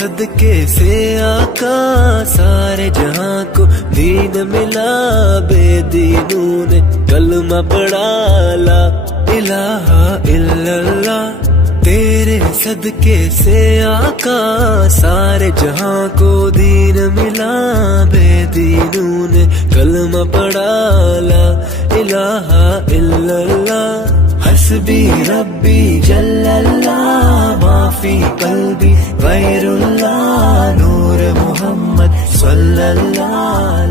सदके से आका सारे जहां को दीन मिला। बेदीनों ने कलमा पढ़ा ला इलाहा इल्लल्लाह। तेरे सदके से आका सारे जहां को दीन मिला। बेदीनों ने कलमा पढ़ा ला इलाहा इल्लल्लाह। हस्बी रब्बी जल्लल्लाह माफी कल्बी गैरुल्लाह। नूर मोहम्मद सल्लल्लाह